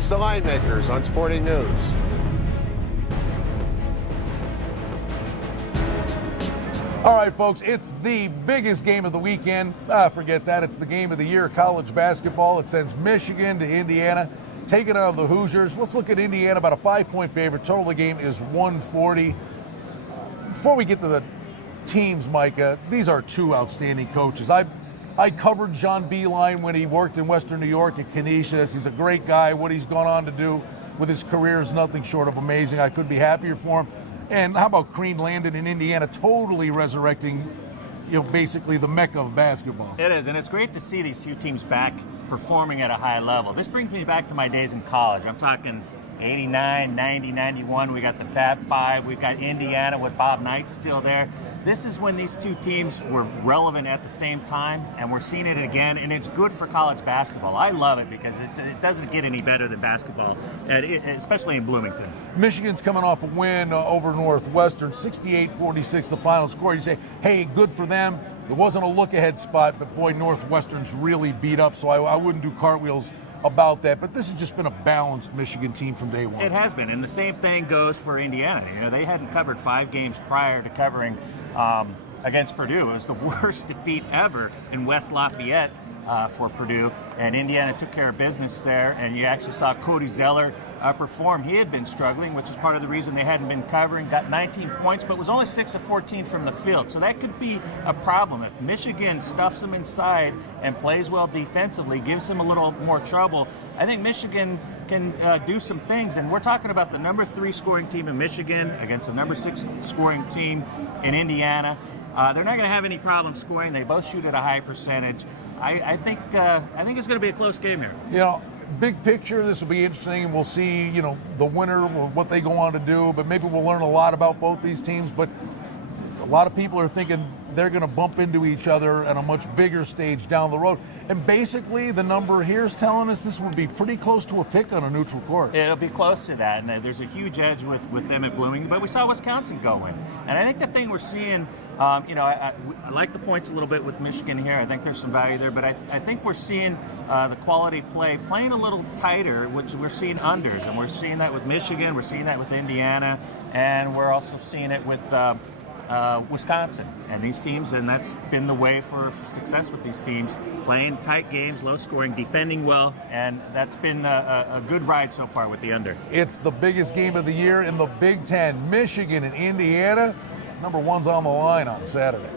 It's the Line Makers on Sporting News. All right, folks, it's the biggest game of the weekend. Forget that. It's the game of the year, college basketball. It sends Michigan to Indiana, taking on the Hoosiers. Let's look at Indiana, about a 5-point favorite. Total of the game is 140. Before we get to the teams, Micah, these are two outstanding coaches. I covered John Beilein when he worked in Western New York at Canisius. He's a great guy. What he's gone on to do with his career is nothing short of amazing. I couldn't be happier for him. And how about Crean Landon in Indiana, totally resurrecting, basically the mecca of basketball. It is, and it's great to see these two teams back performing at a high level. This brings me back to my days in college. I'm talking 89, 90, 91. We got the Fab Five. We got Indiana with Bob Knight still there. This is when these two teams were relevant at the same time, and we're seeing it again, and it's good for college basketball. I love it because it doesn't get any better than basketball, especially in Bloomington. Michigan's coming off a win over Northwestern, 68-46, the final score. You say, hey, good for them. It wasn't a look-ahead spot, but boy, Northwestern's really beat up, so I wouldn't do cartwheels about that, but this has just been a balanced Michigan team from day one. It has been, and the same thing goes for Indiana. They hadn't covered 5 games prior to covering against Purdue. It was the worst defeat ever in West Lafayette for Purdue, and Indiana took care of business there, and you actually saw Cody Zeller perform. He had been struggling, which is part of the reason they hadn't been covering, got 19 points, but was only 6 of 14 from the field. So that could be a problem. If Michigan stuffs them inside and plays well defensively, gives them a little more trouble, I think Michigan can do some things. And we're talking about the number 3 scoring team in Michigan against the number 6 scoring team in Indiana. They're not going to have any problem scoring. They both shoot at a high percentage. I think it's going to be a close game here. Big picture, this will be interesting, and we'll see, the winner, what they go on to do, but maybe we'll learn a lot about both these teams. But a lot of people are thinking they're going to bump into each other at a much bigger stage down the road. And basically, the number here is telling us this would be pretty close to a pick on a neutral court. It'll be close to that, and there's a huge edge with them at Bloomington. But we saw Wisconsin go in. And I think the thing we're seeing, I like the points a little bit with Michigan here. I think there's some value there. But I think we're seeing the quality play playing a little tighter, which we're seeing unders. And we're seeing that with Michigan. We're seeing that with Indiana. And we're also seeing it with Wisconsin and these teams, and that's been the way for success with these teams, playing tight games, low scoring, defending well, and that's been a good ride so far with the under. It's the biggest game of the year in the Big Ten. Michigan and Indiana, number 1's on the line on Saturday.